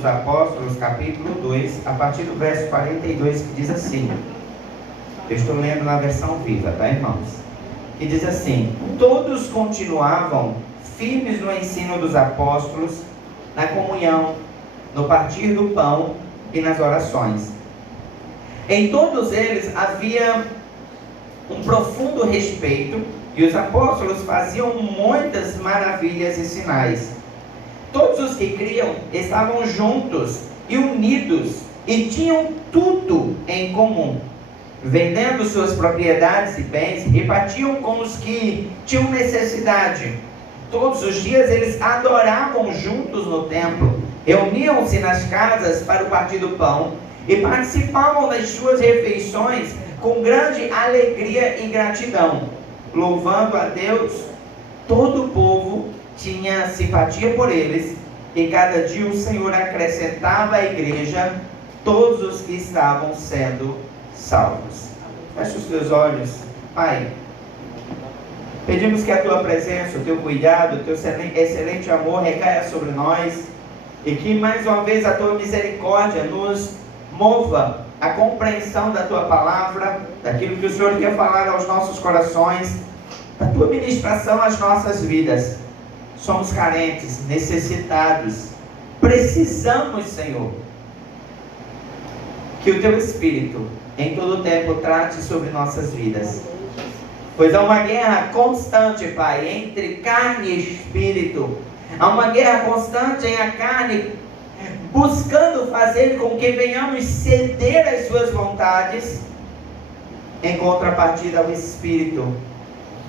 dos Apóstolos, capítulo 2, a partir do verso 42, que diz assim. Eu estou lendo na versão viva, tá, irmãos? Que diz assim: todos continuavam firmes no ensino dos apóstolos, na comunhão, no partir do pão e nas orações. Em todos eles havia um profundo respeito, e os apóstolos faziam muitas maravilhas e sinais. Todos os que criam estavam juntos e unidos, e tinham tudo em comum. Vendendo suas propriedades e bens, repartiam com os que tinham necessidade. Todos os dias eles adoravam juntos no templo, reuniam-se nas casas para o partir do pão e participavam das suas refeições com grande alegria e gratidão, louvando a Deus. Todo o povo tinha simpatia por eles, e cada dia o Senhor acrescentava à igreja todos os que estavam sendo salvos. Feche os teus olhos. Pai, pedimos que a tua presença, o teu cuidado, o teu excelente amor recaia sobre nós, e que mais uma vez a tua misericórdia nos mova a compreensão da tua palavra, daquilo que o Senhor quer falar aos nossos corações, da tua ministração às nossas vidas. Somos carentes, necessitados, precisamos, Senhor, que o teu Espírito em todo o tempo trate sobre nossas vidas, pois há uma guerra constante, Pai, entre carne e espírito. Há uma guerra constante em a carne, buscando fazer com que venhamos ceder às suas vontades, em contrapartida ao Espírito,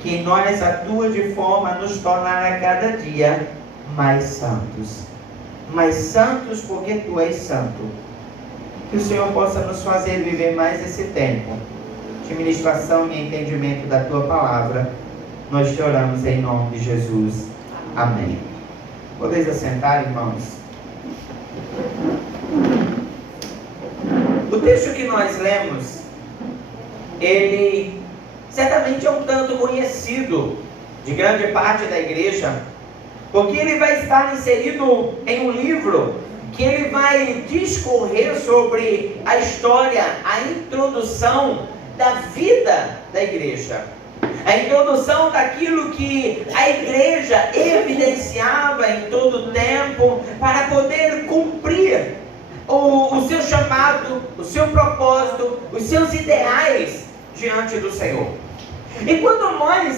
que em nós atua de forma a nos tornar a cada dia mais santos porque Tu és santo. Que o Senhor possa nos fazer viver mais esse tempo de ministração e entendimento da Tua palavra. Nós te oramos em nome de Jesus. Amém. Podeis assentar, irmãos. O texto que nós lemos, ele certamente é um tanto conhecido de grande parte da igreja, porque ele vai estar inserido em um livro que ele vai discorrer sobre a história, a introdução da vida da igreja, a introdução daquilo que a igreja evidenciava em todo o tempo para poder cumprir o seu chamado, o seu propósito, os seus ideais diante do Senhor. E quando nós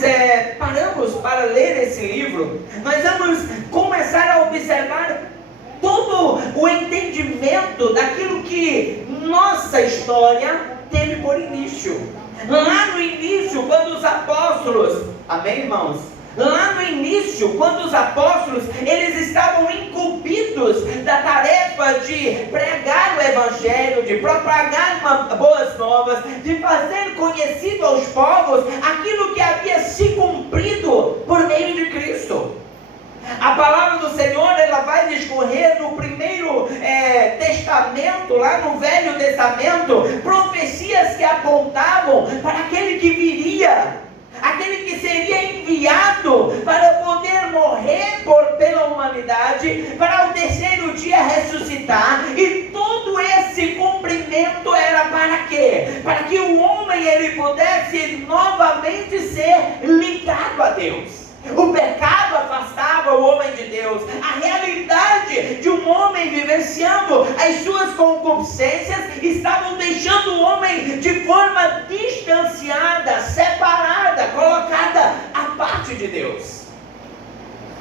paramos para ler esse livro, nós vamos começar a observar todo o entendimento daquilo que nossa história teve por início. Lá no início, quando os apóstolos, amém, irmãos? Lá no início, quando os apóstolos, eles estavam incumbidos da tarefa de pregar o evangelho, de propagar boas novas, de fazer conhecido aos povos aquilo que havia se cumprido por meio de Cristo. A palavra do Senhor, ela vai discorrer no primeiro testamento, lá no Velho Testamento, profecias que apontavam para aquele que viria, aquele que seria enviado para poder morrer pela humanidade, para ao terceiro dia ressuscitar. E todo esse cumprimento era para quê? Para que o homem ele pudesse novamente ser ligado a Deus. O pecado afastava o homem de Deus. A realidade de um homem vivenciando as suas concupiscências estavam deixando o homem de forma distanciada, separada, colocada à parte de Deus.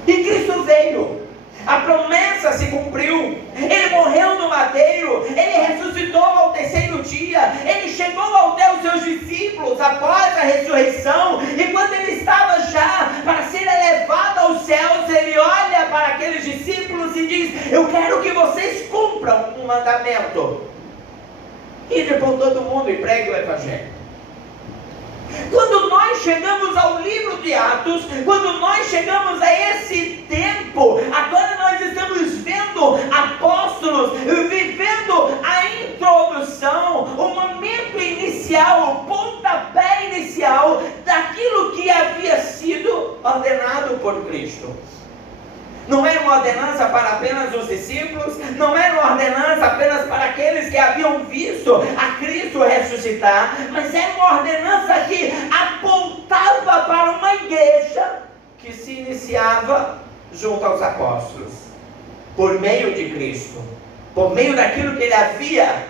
E Cristo veio. A promessa se cumpriu. Ele morreu no madeiro. Ele ressuscitou ao terceiro dia. Ele chegou até os seus discípulos após a ressurreição. E quando ele estava já para ser elevado aos céus, ele olha para aqueles discípulos e diz: eu quero que vocês cumpram um mandamento. Ide por todo mundo e pregue o evangelho. Quando nós chegamos ao livro de Atos, quando nós chegamos a esse tempo, agora nós estamos vendo apóstolos vivendo a introdução, o momento inicial, o pontapé inicial daquilo que havia sido ordenado por Cristo. Não era uma ordenança para apenas os discípulos, não era uma ordenança apenas para aqueles que haviam visto a Cristo ressuscitar, mas era uma ordenança que apontava para uma igreja que se iniciava junto aos apóstolos, por meio de Cristo, por meio daquilo que ele havia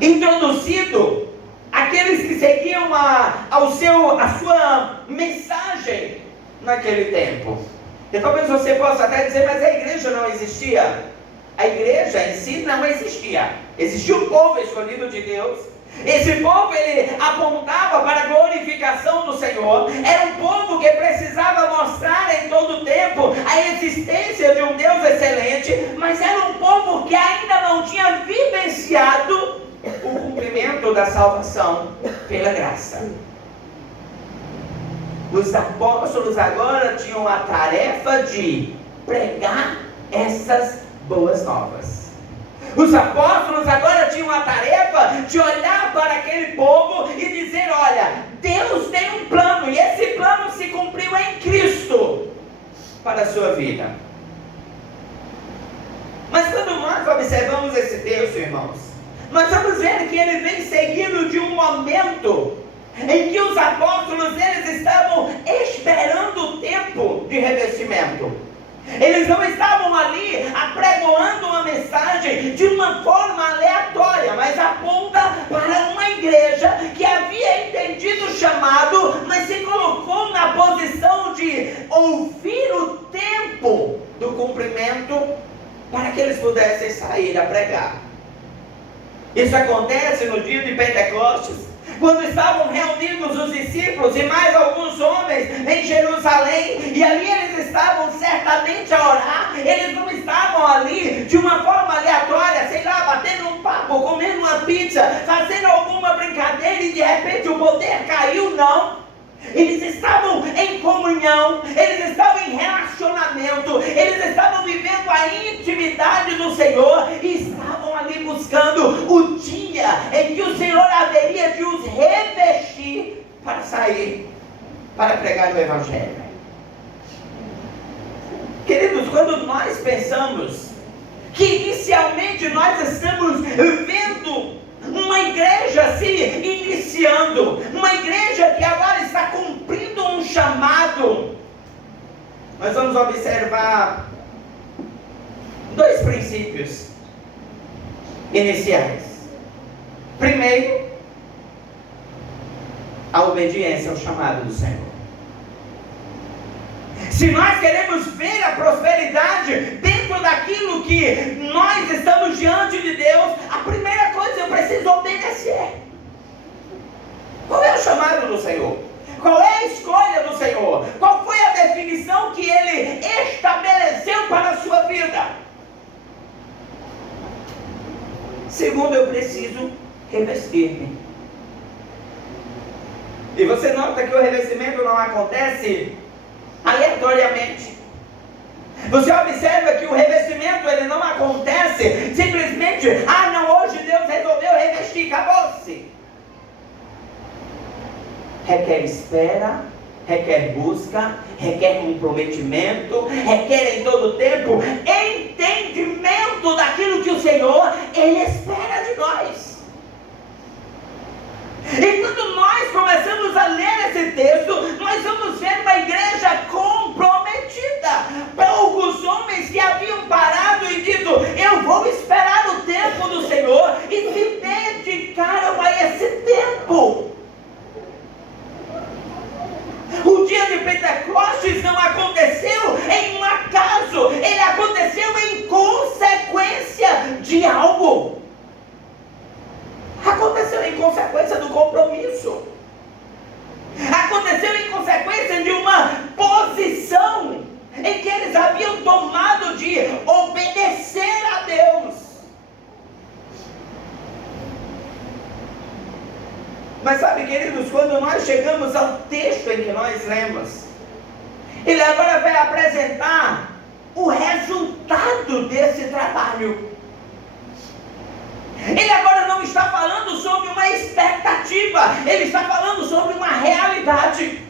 introduzido, aqueles que seguiam a sua mensagem naquele tempo. E talvez você possa até dizer, mas a igreja não existia. A igreja em si não existia. Existia um povo escolhido de Deus. Esse povo, ele apontava para a glorificação do Senhor. Era um povo que precisava mostrar em todo o tempo a existência de um Deus excelente, mas era um povo que ainda não tinha vivenciado o cumprimento da salvação pela graça. Os apóstolos agora tinham a tarefa de pregar essas boas novas. Os apóstolos agora tinham a tarefa de olhar para aquele povo e dizer, olha, Deus tem um plano, e esse plano se cumpriu em Cristo para a sua vida. Mas quando nós observamos esse texto, irmãos, nós vamos ver que ele vem seguido de um momento em que os apóstolos, eles estavam esperando o tempo de revestimento. Eles não estavam ali apregoando uma mensagem de uma forma aleatória, mas aponta para uma igreja que havia entendido o chamado, mas se colocou na posição de ouvir o tempo do cumprimento para que eles pudessem sair a pregar. Isso acontece no dia de Pentecostes, quando estavam reunidos os discípulos e mais alguns homens em Jerusalém, e ali eles estavam certamente a orar. Eles não estavam ali de uma forma aleatória, sei lá, batendo um papo, comendo uma pizza, fazendo alguma brincadeira e de repente o poder caiu, não. Eles estavam em comunhão, eles estavam em relacionamento, eles estavam vivendo a intimidade do Senhor e estavam ali buscando o dia em que o Senhor haveria de os revestir para sair, para pregar o Evangelho. Queridos, quando nós pensamos que inicialmente nós estamos vendo uma igreja se iniciando, uma igreja que agora está cumprindo um chamado, nós vamos observar dois princípios iniciais. Primeiro, a obediência ao chamado do Senhor. Se nós queremos ver a prosperidade dentro daquilo que nós estamos diante de Deus, a primeira coisa, eu preciso obedecer. Qual é o chamado do Senhor? Qual é a escolha do Senhor? Qual foi a definição que Ele estabeleceu para a sua vida? Segundo, eu preciso revestir-me. E você nota que o revestimento não acontece aleatoriamente. Você observa que o revestimento, ele não acontece simplesmente, não, hoje Deus resolveu revestir, acabou-se. Requer espera, requer busca, requer comprometimento, requer em todo tempo entendimento daquilo que o Senhor, Ele espera de nós. E quando nós começamos a ler esse texto, nós vamos ver uma igreja comprometida. Poucos homens que haviam parado e dito, eu vou esperar o tempo do Senhor, e se dedicaram a esse tempo. O dia de Pentecostes não aconteceu em um acaso, ele aconteceu em consequência de algo. Aconteceu em consequência do compromisso. Aconteceu em consequência de uma posição em que eles haviam tomado de obedecer a Deus. Mas sabe, queridos, quando nós chegamos ao texto em que nós lemos, ele agora vai apresentar o resultado desse trabalho. Ele agora não está falando sobre uma expectativa, ele está falando sobre uma realidade.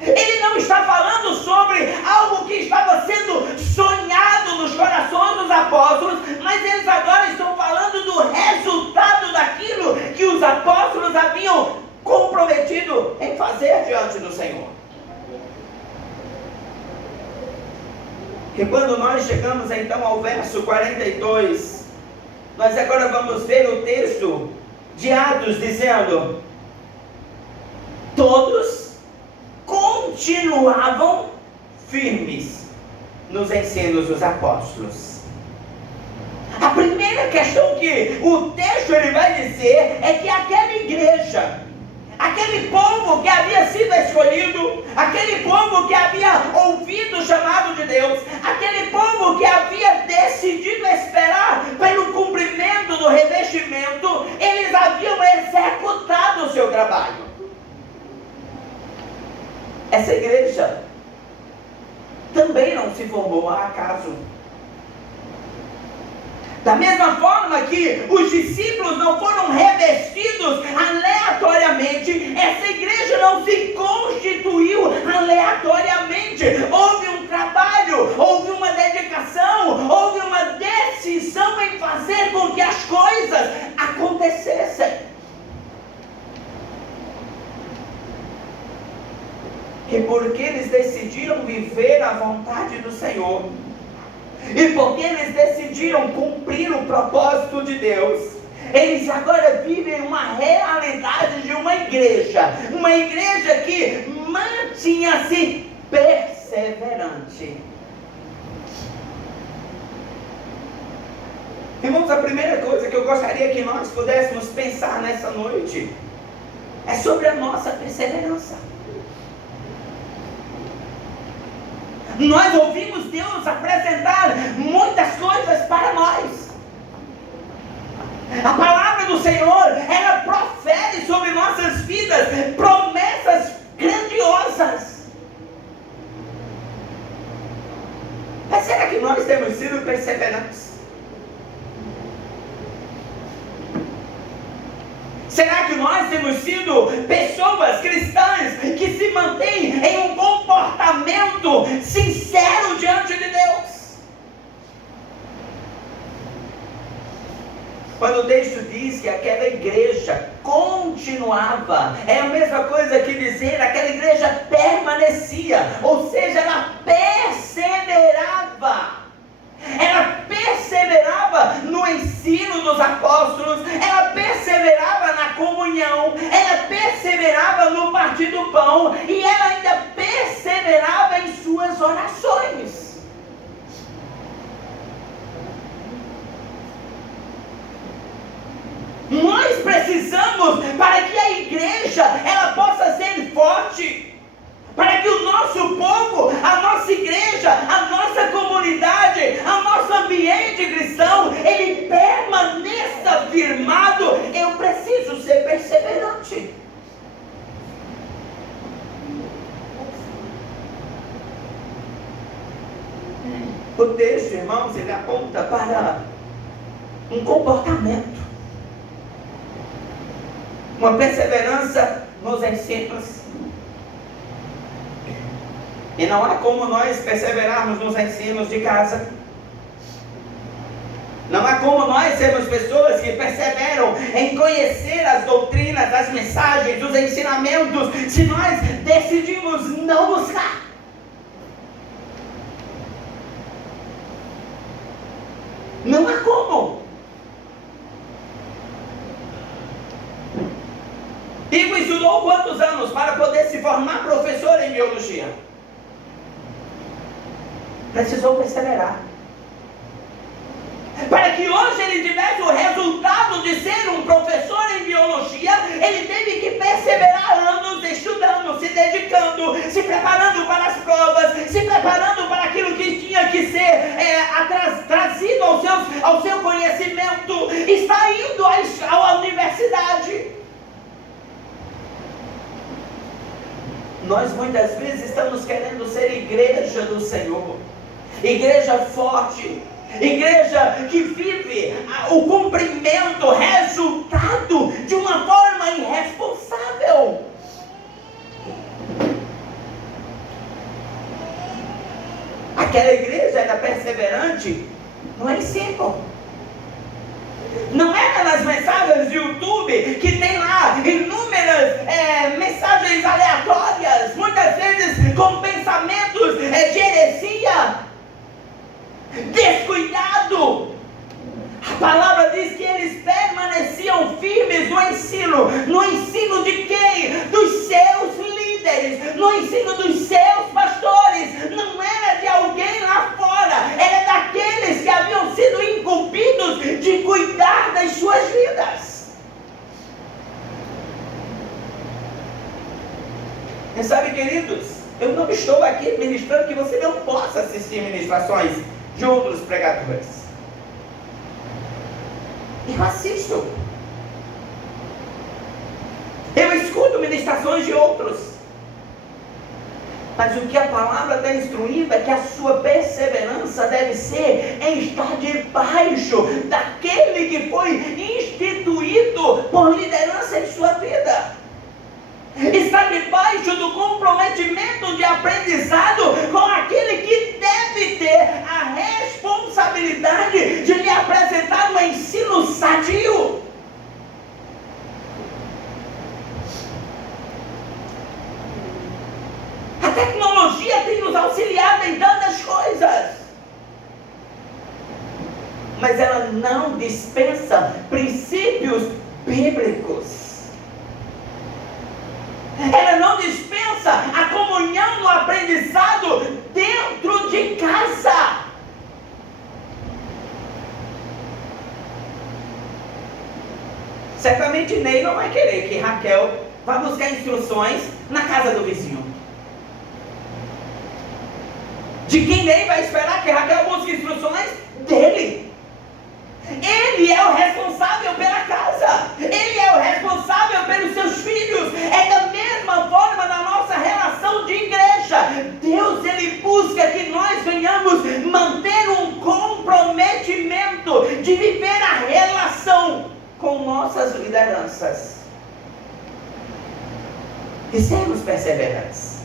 Ele não está falando sobre algo que estava sendo sonhado nos corações dos apóstolos, mas eles agora estão falando do resultado daquilo que os apóstolos haviam comprometido em fazer diante do Senhor. E quando nós chegamos então ao verso 42, nós agora vamos ver o texto de Atos dizendo: todos continuavam firmes nos ensinos dos apóstolos. A primeira questão que o texto ele vai dizer é que aquela igreja, aquele povo que havia sido escolhido, aquele povo que havia ouvido o chamado de Deus, aquele povo que havia decidido esperar pelo cumprimento do revestimento, eles haviam executado o seu trabalho. Essa igreja também não se formou a acaso. Da mesma forma que os discípulos não foram revestidos aleatoriamente, essa igreja não se constituiu aleatoriamente. Houve um trabalho, houve uma dedicação, houve uma decisão em fazer com que as coisas acontecessem. E porque eles decidiram viver a vontade do Senhor, e porque eles decidiram cumprir o propósito de Deus, eles agora vivem uma realidade de uma igreja que mantinha-se perseverante. Irmãos, a primeira coisa que eu gostaria que nós pudéssemos pensar nessa noite é sobre a nossa perseverança. Nós ouvimos Deus apresentar muitas coisas para nós. A palavra do Senhor, ela profere sobre nossas vidas promessas grandiosas. Mas será que nós temos sido perseverantes? Será que nós temos sido pessoas cristãs que se mantêm em um comportamento sincero diante de Deus? Quando o texto diz que aquela igreja continuava, é a mesma coisa que dizer aquela igreja permanecia, ou seja, ela perseverava. Ela perseverava no ensino dos apóstolos, ela perseverava na comunhão, ela perseverava no partir do pão, e ela ainda perseverava em suas orações. Nós precisamos, para que a igreja ela possa ser forte, para que o nosso povo, a nossa igreja, a nossa comunidade, o nosso ambiente cristão, ele permaneça firmado, eu preciso ser perseverante. O texto, irmãos, ele aponta para um comportamento, uma perseverança nos ensinos. E não há como nós perseverarmos nos ensinos de casa. Não há como nós sermos pessoas que perseveram em conhecer as doutrinas, as mensagens, os ensinamentos, se nós decidimos não buscar. Não há como. Igor estudou quantos anos para poder se formar professor em biologia? Precisou perseverar. Para que hoje ele tivesse o resultado de ser um professor em biologia, ele teve que perseverar anos estudando, se dedicando, se preparando para as provas, se preparando para aquilo que tinha que ser trazido ao seu conhecimento, está indo à universidade. Nós muitas vezes estamos querendo ser igreja do Senhor, igreja forte, igreja que vive o cumprimento, resultado de uma forma irresponsável. aquela igreja era perseverante no ensino. Não era nas mensagens do YouTube, que tem lá inúmeras mensagens aleatórias, muitas vezes com pensamentos de heresia, descuidado. A palavra diz que eles permaneciam firmes no ensino de quem? Dos seus líderes, no ensino dos seus pastores. Não era de alguém lá fora, era daqueles que haviam sido incumbidos de cuidar das suas vidas. E sabe, queridos, eu não estou aqui ministrando que você não possa assistir ministrações de outros pregadores. Eu assisto. Eu escuto ministrações de outros. Mas o que a palavra está instruindo é que a sua perseverança deve ser em estar debaixo daquele que foi instituído por liderança em sua vida. Está debaixo do comprometimento de aprendizado com aquele que deve ter a responsabilidade de lhe apresentar um ensino sadio. A tecnologia tem nos auxiliado em tantas coisas, mas ela não dispensa princípios bíblicos. Ela não dispensa a comunhão no aprendizado dentro de casa. Certamente Ney não vai querer que Raquel vá buscar instruções na casa do vizinho. De quem Ney vai esperar que Raquel busque instruções? Dele. Ele é o responsável pela casa. Ele é o responsável pelos seus filhos. É da mesma forma na nossa relação de igreja. Deus, Ele busca que nós venhamos manter um comprometimento de viver a relação com nossas lideranças e sermos perseverantes.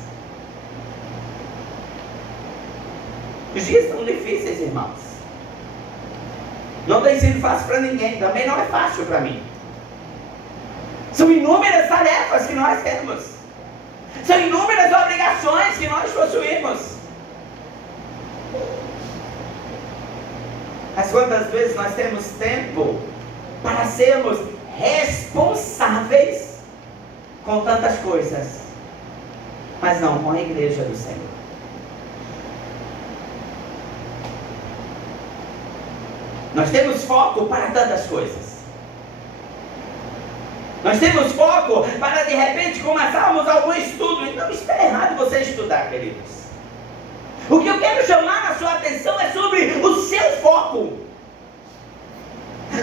Os dias são difíceis, irmãos. Não tem sido fácil para ninguém, também não é fácil para mim. São inúmeras tarefas que nós temos. São inúmeras obrigações que nós possuímos. Mas quantas vezes nós temos tempo para sermos responsáveis com tantas coisas, mas não com a igreja do Senhor? Nós temos foco para tantas coisas. Nós temos foco para de repente começarmos algum estudo. E não está errado você estudar, queridos. O que eu quero chamar a sua atenção é sobre o seu foco.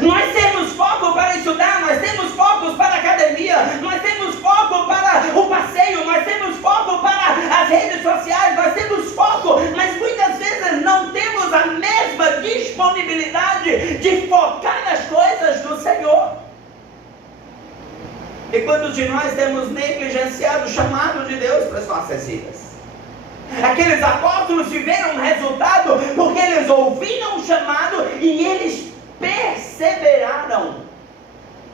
Nós temos foco para estudar, nós temos focos para a academia, nós temos foco para o passeio, nós temos foco para as redes sociais, nós temos foco, mas muitas vezes não temos a mesma disponibilidade de focar nas coisas do Senhor. E quantos de nós temos negligenciado o chamado de Deus para as nossas vidas? Aqueles apóstolos tiveram um resultado porque eles ouviram o chamado e eles perseveraram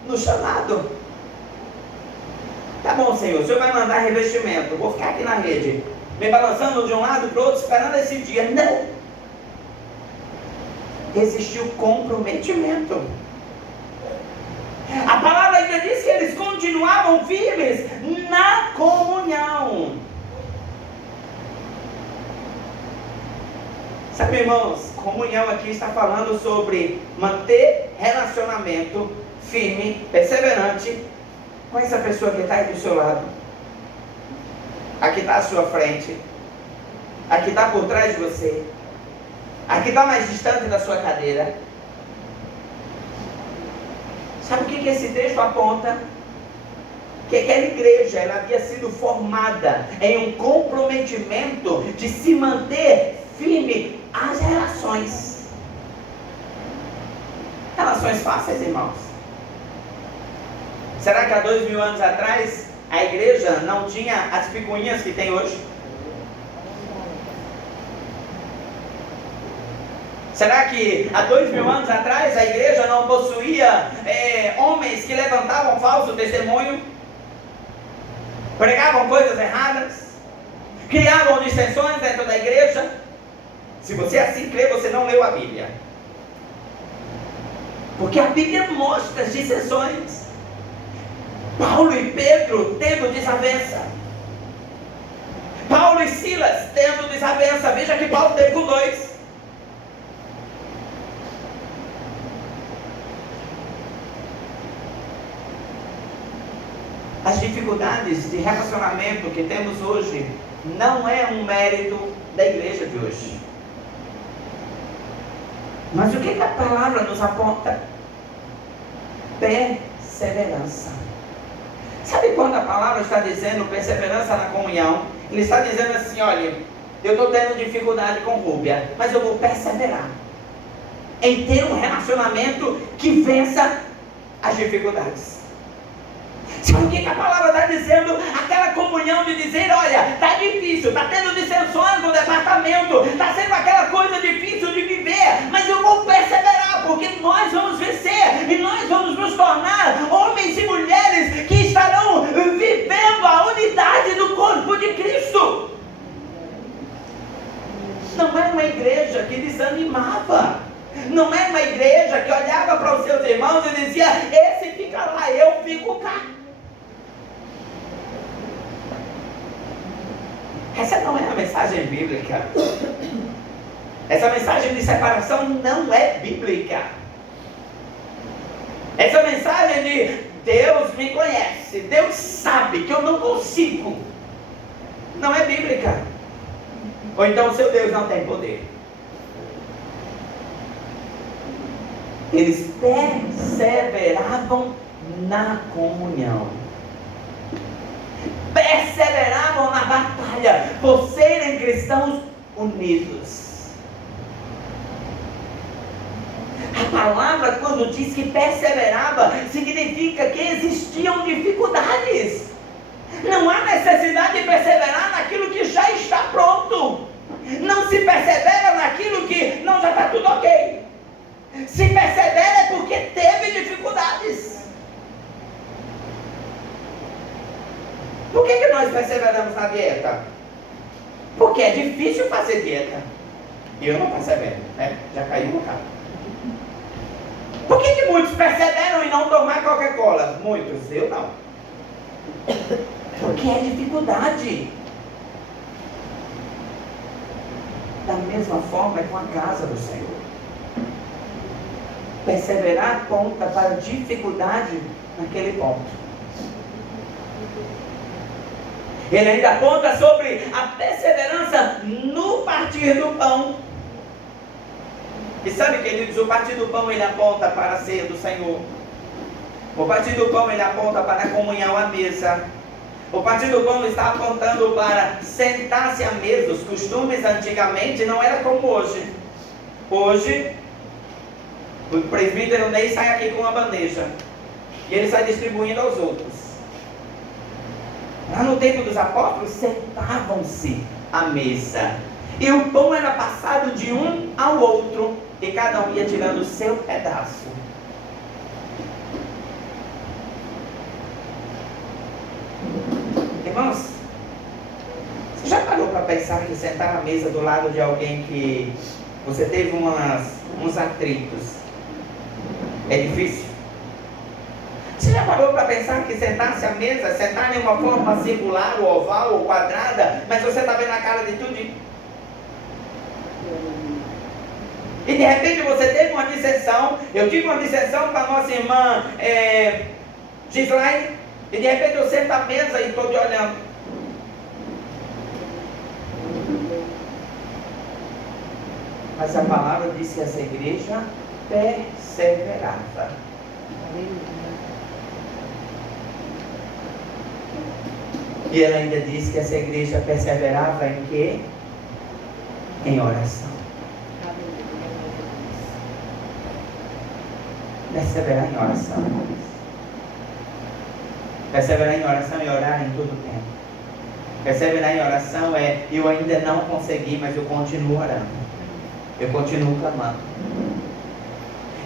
no chamado. Tá bom, Senhor, o Senhor vai mandar revestimento, vou ficar aqui na rede, me balançando de um lado para o outro, esperando esse dia. Não! Existiu comprometimento. A palavra ainda diz que eles continuavam firmes na comunhão. Sabe, irmãos, comunhão aqui está falando sobre manter relacionamento firme, perseverante com essa pessoa que está aí do seu lado. Aqui está à sua frente. Aqui está por trás de você. Aqui está mais distante da sua cadeira. Sabe o que esse texto aponta? Que aquela igreja ela havia sido formada em um comprometimento de se manter firme às relações. Relações fáceis, irmãos? Será que há 2000 anos atrás a igreja não tinha as picuinhas que tem hoje? Será que há 2000 anos atrás a igreja não possuía homens que levantavam falso testemunho, pregavam coisas erradas, criavam dissensões dentro da igreja? Se você assim crê, você não leu a Bíblia, porque a Bíblia mostra as dissensões. Paulo e Pedro tendo desavença, Paulo e Silas tendo desavença. Veja que Paulo teve com dois. As dificuldades de relacionamento que temos hoje não é um mérito da igreja de hoje. Mas o que a palavra nos aponta? Perseverança. Sabe quando a palavra está dizendo perseverança na comunhão? Ele está dizendo assim: olha, eu estou tendo dificuldade com Rúbia, mas eu vou perseverar em ter um relacionamento que vença as dificuldades. Sabe o que a palavra está dizendo? Aquela comunhão de dizer: olha, está difícil, está tendo dissensões no departamento, está sendo aquela coisa difícil de viver, mas eu vou perseverar, porque nós vamos vencer, e nós vamos nos tornar homens e mulheres que estarão vivendo a unidade do corpo de Cristo. Não é uma igreja que desanimava, não é uma igreja que olhava para os seus irmãos e dizia: esse fica lá, eu fico cá. Essa não é a mensagem bíblica. Essa mensagem de separação não é bíblica. Essa mensagem de Deus me conhece, Deus sabe que eu não consigo, não é bíblica. Ou então o seu Deus não tem poder. Eles perseveravam na comunhão, perseveravam na batalha, por serem cristãos unidos. A palavra, quando diz que perseverava, significa que existiam dificuldades. Não há necessidade de perseverar naquilo que já está pronto. Não se persevera naquilo que não já está tudo ok. Se persevera é porque teve dificuldades. Por que nós perseveramos na dieta? Porque é difícil fazer dieta. E eu não persevero, né? Já caiu no carro. Por que muitos perseveram em não tomar Coca-Cola? Muitos, eu não. Porque é dificuldade. Da mesma forma é com a casa do Senhor. Perseverar aponta para a dificuldade naquele ponto. Ele ainda aponta sobre a perseverança no partir do pão. E sabe, queridos, o partir do pão ele aponta para a ceia do Senhor. O partir do pão ele aponta para a comunhão à mesa. O partir do pão está apontando para sentar-se à mesa. Os costumes antigamente não era como hoje. Hoje, o presbítero Ney sai aqui com uma bandeja e ele sai distribuindo aos outros. Lá no tempo dos apóstolos, sentavam-se à mesa. E o pão era passado de um ao outro, e cada um ia tirando o seu pedaço. Irmãos, você já parou para pensar que sentar à mesa do lado de alguém que você teve uns atritos é difícil? Você já parou para pensar que sentar-se à mesa, sentar em uma forma circular, ou oval, ou quadrada, mas você está vendo a cara de tudo? E de repente você teve uma dissensão. Eu tive uma dissensão com a nossa irmã Gislaine, e de repente eu sento à mesa e estou te olhando. Mas a palavra diz que essa igreja perseverava. E ela ainda diz que essa igreja perseverava em quê? Em oração. Perseverar em oração. Perseverar em oração e orar em todo tempo. Perseverar em oração é: eu ainda não consegui, mas eu continuo orando. eu continuo clamando.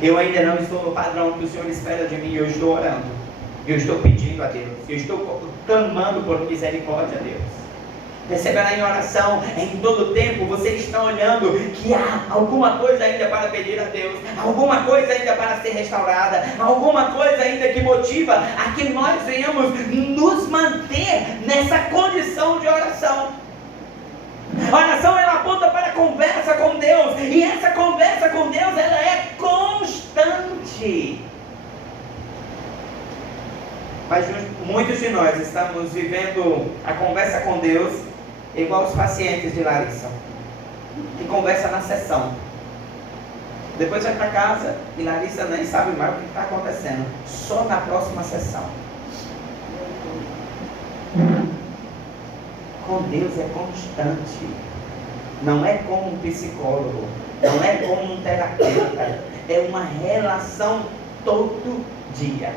Eu ainda não estou no padrão que o Senhor espera de mim. Eu estou orando, eu estou pedindo a Deus, eu estou clamando por misericórdia a Deus. Receberá em oração em todo tempo. Você está olhando que há alguma coisa ainda para pedir a Deus, alguma coisa ainda para ser restaurada, alguma coisa ainda que motiva a que nós venhamos nos manter nessa condição de oração. A oração, ela aponta para a conversa com Deus, e essa conversa com Deus, ela é constante. Mas muitos de nós estamos vivendo a conversa com Deus igual os pacientes de Larissa, que conversa na sessão. Depois vai para casa e Larissa nem sabe mais o que está acontecendo, só na próxima sessão. Com Deus é constante. Não é como um psicólogo, não é como um terapeuta, é uma relação todo dia.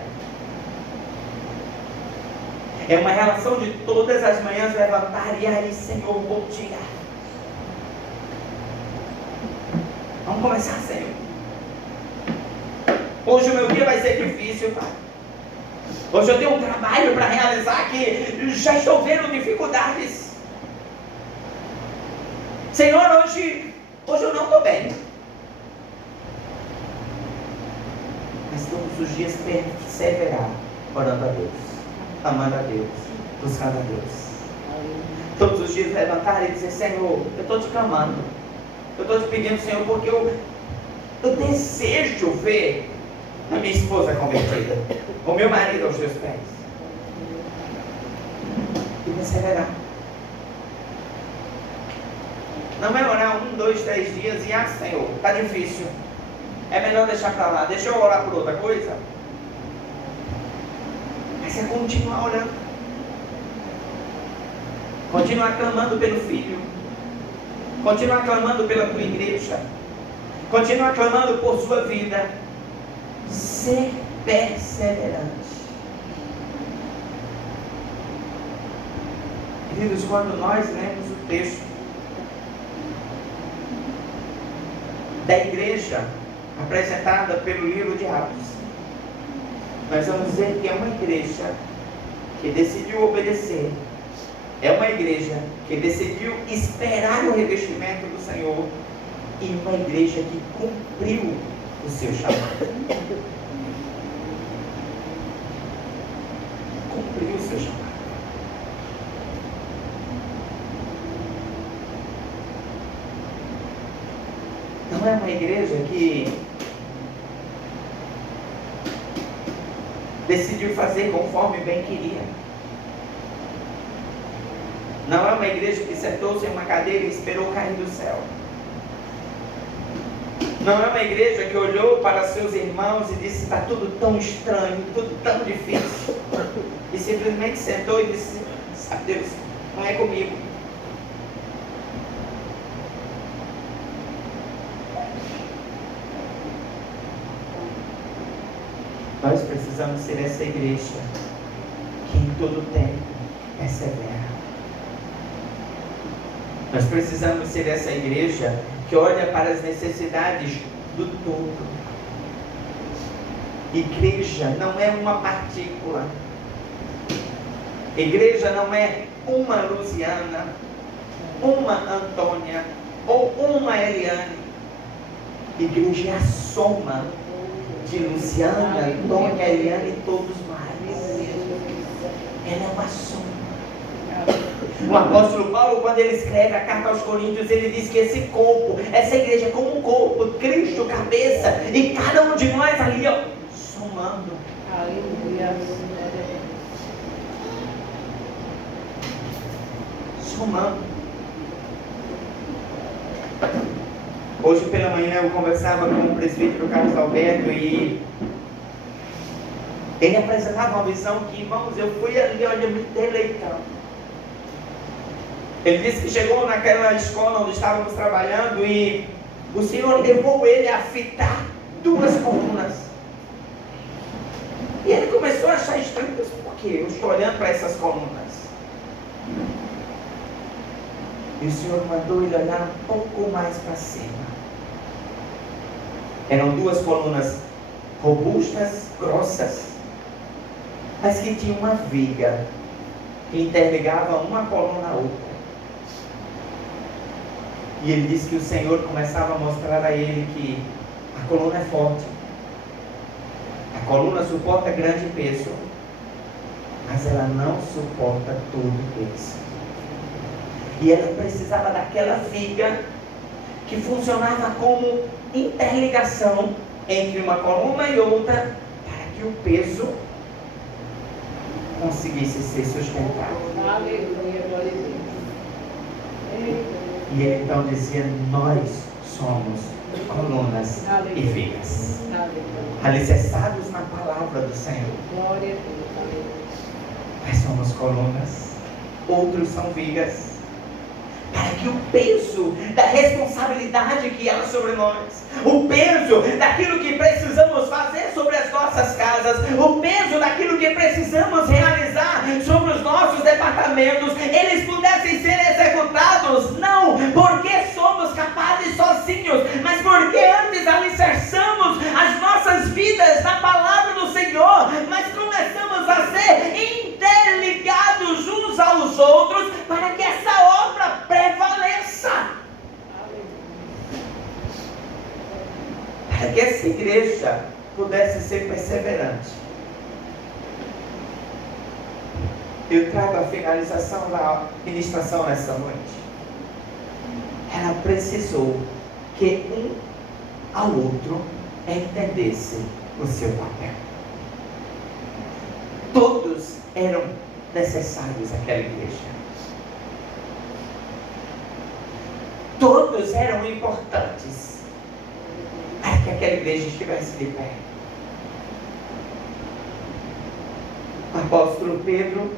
É uma relação de todas as manhãs levantar e aí, Senhor, bom dia. Vamos começar, Senhor. Hoje o meu dia vai ser difícil, Pai. Hoje eu tenho um trabalho para realizar que já estou vendo dificuldades. Senhor, hoje eu não estou bem. Mas todos os dias perseverar, orando a Deus, amando a Deus, buscando a Deus. Todos os dias levantar e dizer: Senhor, eu estou te clamando, eu estou te pedindo, Senhor, porque eu desejo ver a minha esposa convertida, o meu marido aos teus pés. E perseverar. Não é orar 1, 2, 3 dias e Senhor, está difícil, é melhor deixar para lá, deixa eu orar por outra coisa. Mas é continuar orando, continuar clamando pelo filho, continuar clamando pela tua igreja, continuar clamando por sua vida. Ser perseverante. Queridos, quando nós lemos o texto da igreja apresentada pelo livro de Atos, nós vamos ver que é uma igreja que decidiu obedecer, é uma igreja que decidiu esperar o revestimento do Senhor, e uma igreja que cumpriu o seu chamado. Cumpriu o seu chamado. Não é uma igreja que decidiu fazer conforme bem queria. Não é uma igreja que sentou-se em uma cadeira e esperou cair do céu. Não é uma igreja que olhou para seus irmãos e disse: está tudo tão estranho, tudo tão difícil, e simplesmente sentou e disse: sabe Deus, não é comigo. Nós precisamos ser essa igreja que em todo tempo persevera. Nós precisamos ser essa igreja que olha para as necessidades do todo. Igreja não é uma partícula. Igreja não é uma Luciana, uma Antônia ou uma Eliane. Igreja é a soma de Luciana, Antônia, Eliane e todos mais. Ela é uma soma. O apóstolo Paulo, quando ele escreve a carta aos Coríntios, ele diz que esse corpo, essa igreja é como um corpo, Cristo, cabeça, e cada um de nós ali, ó, somando. Aleluia. Somando. Hoje pela manhã eu conversava com o presbítero Carlos Alberto e ele apresentava uma visão que, irmãos, eu fui ali, olha, me deleitando. Ele disse que chegou naquela escola onde estávamos trabalhando e o Senhor levou ele a fitar 2 colunas. E ele começou a achar estranho, por quê? Eu estou olhando para essas colunas. E o Senhor mandou ele olhar um pouco mais para cima. Eram duas colunas robustas, grossas, mas que tinha uma viga que interligava uma coluna à outra. E ele disse que o Senhor começava a mostrar a ele que a coluna é forte, a coluna suporta grande peso, mas ela não suporta todo peso. E ela precisava daquela viga que funcionava como interligação entre uma coluna e outra, para que o peso conseguisse ser sustentado. Aleluia, glória a Deus. E ele então dizia: nós somos colunas e vigas, alicerçados na palavra do Senhor. Glória a Deus, aleluia. Nós somos colunas, outros são vigas, para que o peso da responsabilidade que há sobre nós, o peso daquilo que precisamos fazer sobre as nossas casas, o peso daquilo que precisamos realizar sobre os nossos departamentos, eles pudessem ser executados, não porque somos capazes sozinhos, mas porque antes alicerçamos as nossas vidas na palavra do Senhor, mas começamos a ser interligados uns aos outros, para que essa obra prevaleça, para que essa igreja pudesse ser perseverante. Eu trago a finalização da ministração nessa noite. Ela precisou que um ao outro entendesse o seu papel. Todos eram necessários àquela igreja. Todos eram importantes para que aquela igreja estivesse de pé. O apóstolo Pedro,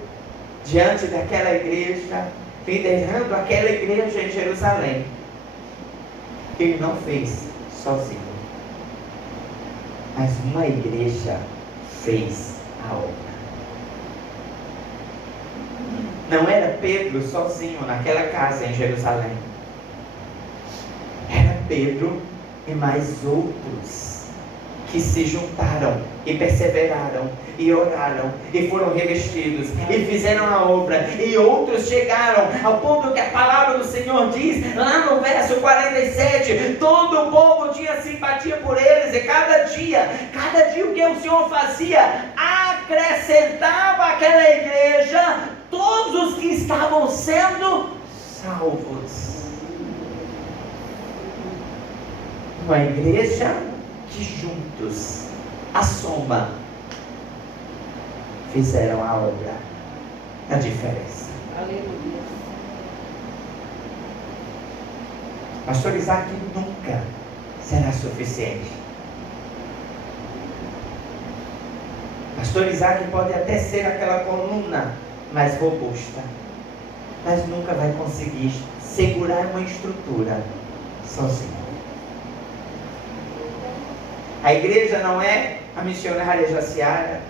diante daquela igreja, liderando aquela igreja em Jerusalém, ele não fez sozinho, mas uma igreja fez a obra. Não era Pedro sozinho naquela casa em Jerusalém. Era Pedro e mais outros que se juntaram e perseveraram e oraram e foram revestidos e fizeram a obra, e outros chegaram ao ponto que a palavra do Senhor diz lá no verso 47, todo o povo tinha simpatia por eles, e cada dia o que o Senhor fazia, acrescentava àquela igreja todos os que estavam sendo salvos. Uma igreja que juntos, a soma, fizeram a obra, a diferença. Aleluia. Pastor Isaac nunca será suficiente. Pastor Isaac pode até ser aquela coluna mais robusta, mas nunca vai conseguir segurar uma estrutura sozinho. A igreja não é a missionária Jaciara,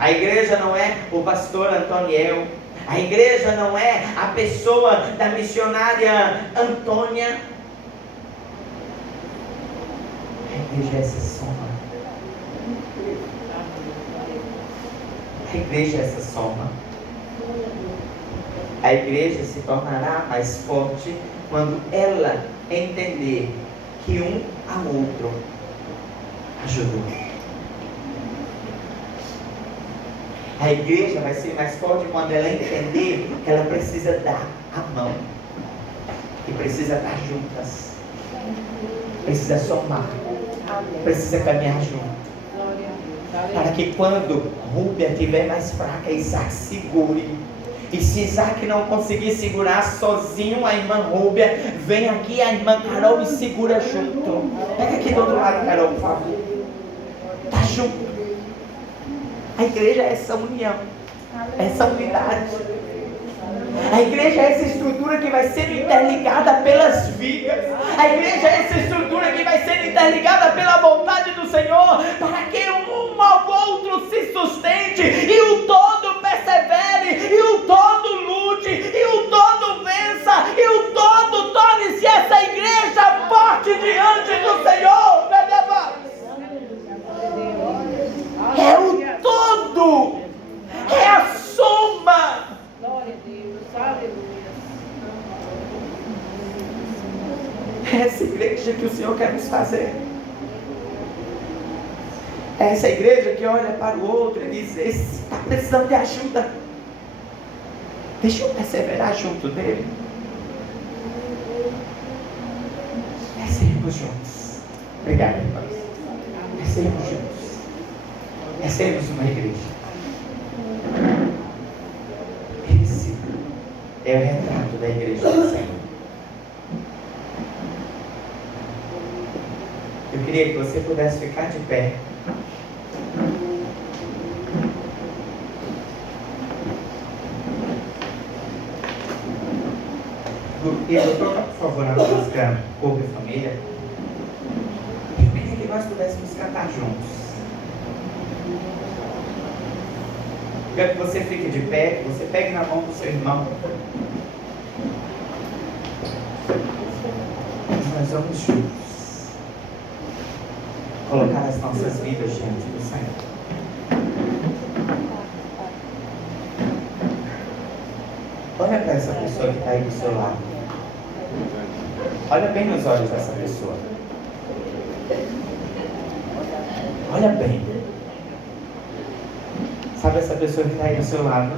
a igreja não é o pastor Antoniel, a igreja não é a pessoa da missionária Antônia. A igreja é essa soma. A igreja é essa soma. A igreja se tornará mais forte quando ela entender que um ao outro ajudou. A igreja vai ser mais forte quando ela entender que ela precisa dar a mão, que precisa estar juntas, precisa somar, precisa caminhar junto, para que quando Rúbia estiver mais fraca, Isaac segure. E se Isaac não conseguir segurar sozinho a irmã Rúbia, vem aqui a irmã Carol e segura junto. Pega aqui do outro lado, Carol, por favor. Tá junto. A igreja é essa união, essa unidade. A igreja é essa estrutura que vai ser interligada pelas vigas. A igreja é essa estrutura que vai ser interligada pela vontade do Senhor, para que um ao outro se sustente, e o todo persevere, e o todo lute, e o todo vença, e o todo torne-se essa igreja forte diante do Senhor. Senhor quer nos fazer. É essa igreja que olha para o outro e diz: esse está precisando de ajuda, deixa eu perseverar junto dele. É sermos juntos. Obrigado, irmãos. É sermos juntos. É sermos uma igreja. Esse é o retrato da igreja do Senhor. Eu queria que você pudesse ficar de pé. E toca, por favor, a música Povo e Família. Eu queria que nós pudéssemos cantar juntos. Eu quero que você fique de pé, que você pegue na mão do seu irmão. E nós vamos juntos colocar as nossas vidas diante do Senhor. Olha para essa pessoa que está aí do seu lado. Olha bem nos olhos dessa pessoa. Olha bem. Sabe essa pessoa que está aí do seu lado?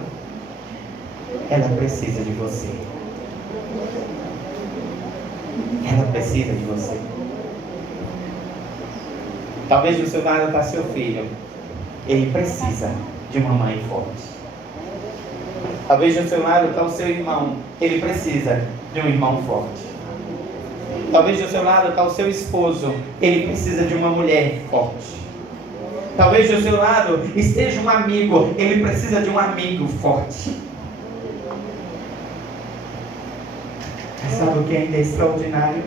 Ela precisa de você. Ela precisa de você. Talvez do seu lado está seu filho. Ele precisa de uma mãe forte. Talvez do seu lado está o seu irmão. Ele precisa de um irmão forte. Talvez do seu lado está o seu esposo. Ele precisa de uma mulher forte. Talvez do seu lado esteja um amigo. Ele precisa de um amigo forte. Mas sabe o que ainda é extraordinário?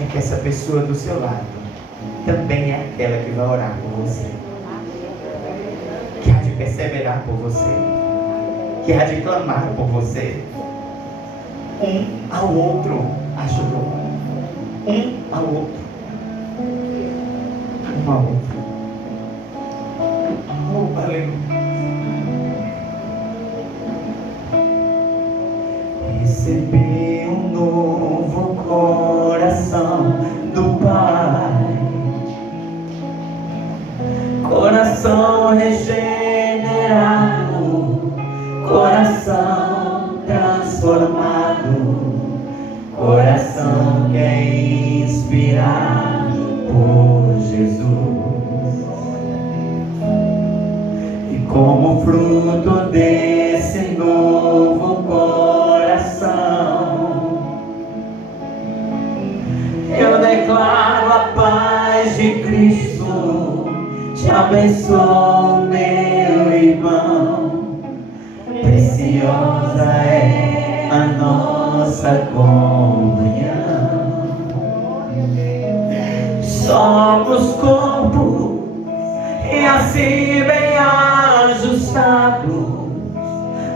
É que essa pessoa do seu lado também é aquela que vai orar por você, que há de perseverar por você, que há de clamar por você. Um ao outro ajudou. Um ao outro. Um ao outro. Oh, aleluia. Recebi um novo coração do Pai, coração regenerado, coração transformado, coração que é inspirado por Jesus. E como fruto desse novo coração, eu declaro a paz de Cristo. Te abençoo, meu irmão. Preciosa é a nossa comunhão. Somos corpo e assim bem ajustados,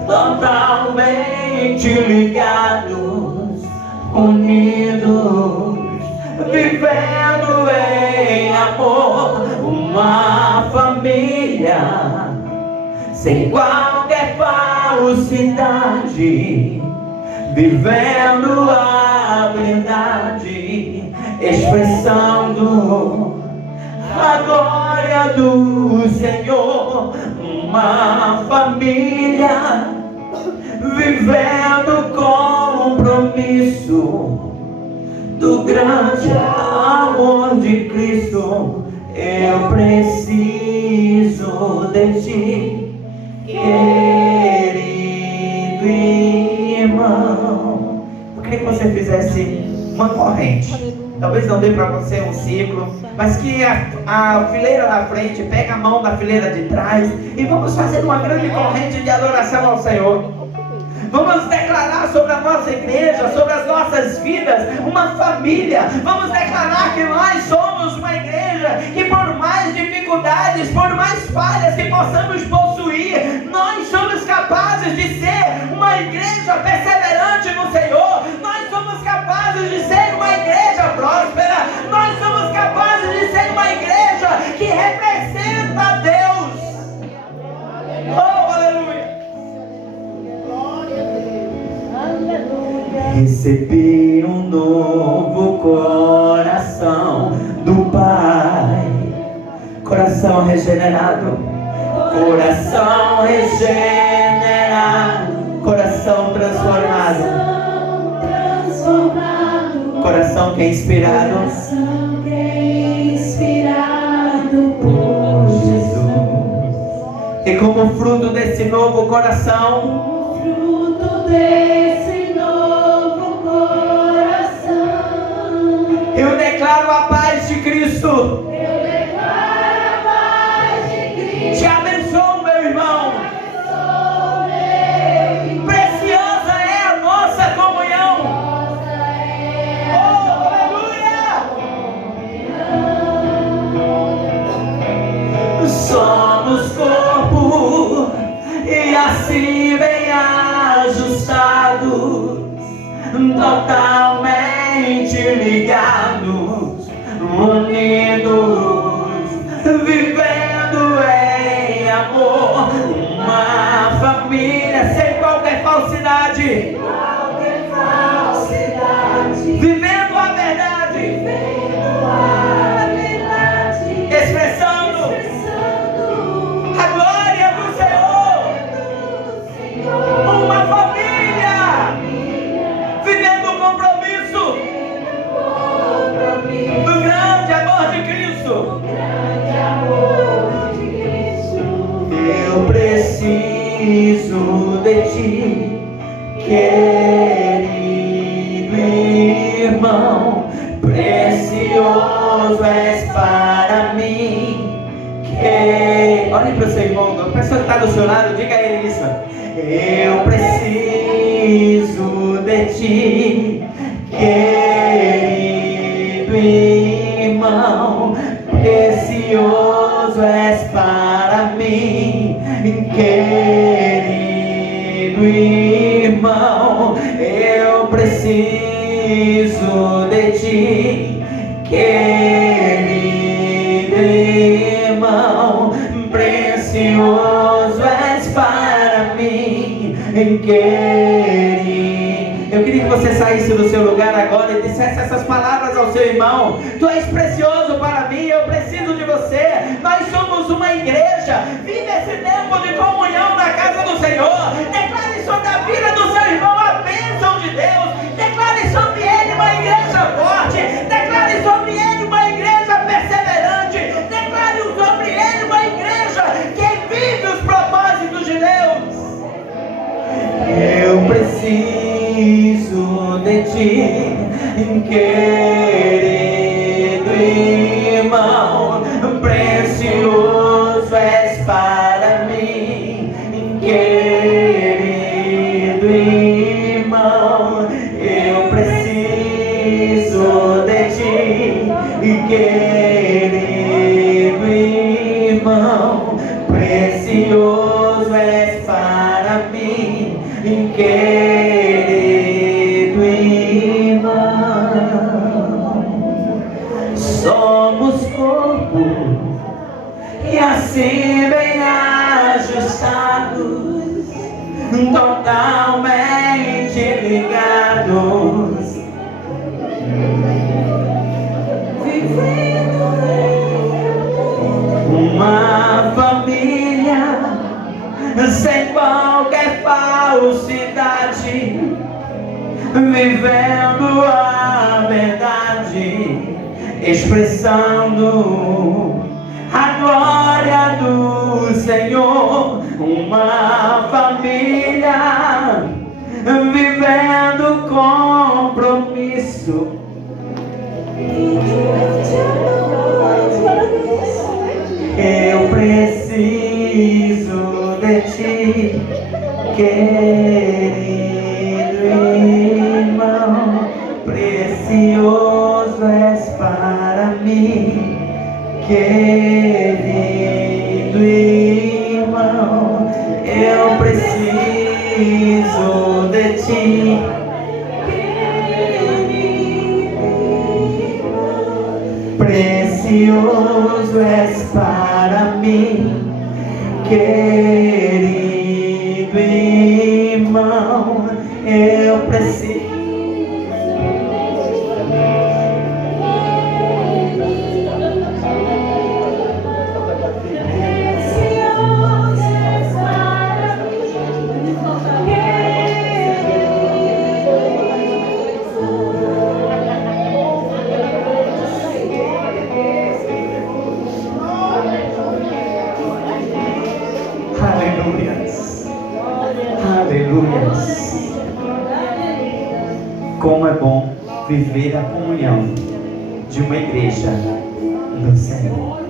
totalmente ligados, unidos, vivendo em amor, uma família sem qualquer falsidade, vivendo a verdade, expressando a glória do Senhor, uma família vivendo compromisso do grande amor de Cristo. Eu preciso de ti, querido irmão. Eu queria que você fizesse uma corrente. Talvez não dê para você um ciclo, mas que a fileira da frente pega a mão da fileira de trás e vamos fazer uma grande corrente de adoração ao Senhor. Vamos declarar sobre a nossa igreja, sobre as nossas vidas, uma família. Vamos declarar que nós somos uma igreja que, por mais dificuldades, por mais falhas que possamos possuir, nós somos capazes de ser uma igreja perseverante no Senhor. Nós somos capazes de ser uma igreja próspera. Nós somos capazes de ser uma igreja que representa a Deus. Oh, aleluia! Recebi um novo coração Coração regenerado, coração regenerado, coração transformado, coração que é inspirado por Jesus. E como fruto desse novo coração, eu declaro a paz de Cristo. Te abençoo, meu irmão. Preciosa é a nossa comunhão. Oh, aleluia! Somos corpo e assim bem ajustados, totalmente ligados, unidos, vivendo em amor, uma família sem qualquer falsidade, vivendo a verdade, expressando a glória do Senhor, uma família vivendo o compromisso do grande amor de Cristo. Eu preciso de ti, querido irmão, precioso és para mim. Olhe para o seu irmão, a pessoa que está do seu lado, diga a ele isso. Eu preciso de ti, querido irmão, precioso és para mim, querido irmão, eu preciso de ti, querido irmão, precioso és para mim, querido. Eu queria que você saísse do seu lugar agora e dissesse essas palavras ao seu irmão. Tu és precioso para mim, eu preciso de você. Nós somos uma igreja. Vive esse tempo de comunhão na casa do Senhor. Declare sobre a vida do seu irmão a bênção de Deus. Declare sobre ele uma igreja forte. Declare sobre ele uma igreja perseverante. Declare sobre ele uma igreja que vive os propósitos de Deus. Eu preciso de ti, querido irmão, precioso és para mim, querido irmão, eu preciso de ti, querido irmão, precioso és para mim, querido irmão. Somos corpo e assim bem ajustados, totalmente ligados, vivendo uma família sem qualquer falsidade, vivendo a verdade, expressando a glória do Senhor, uma família vivendo compromisso. Eu preciso de ti, querido irmão, precioso és para mim, querido irmão, eu preciso de ti, precioso és para mim, querido irmão, eu preciso. viver a comunhão de uma igreja do Senhor.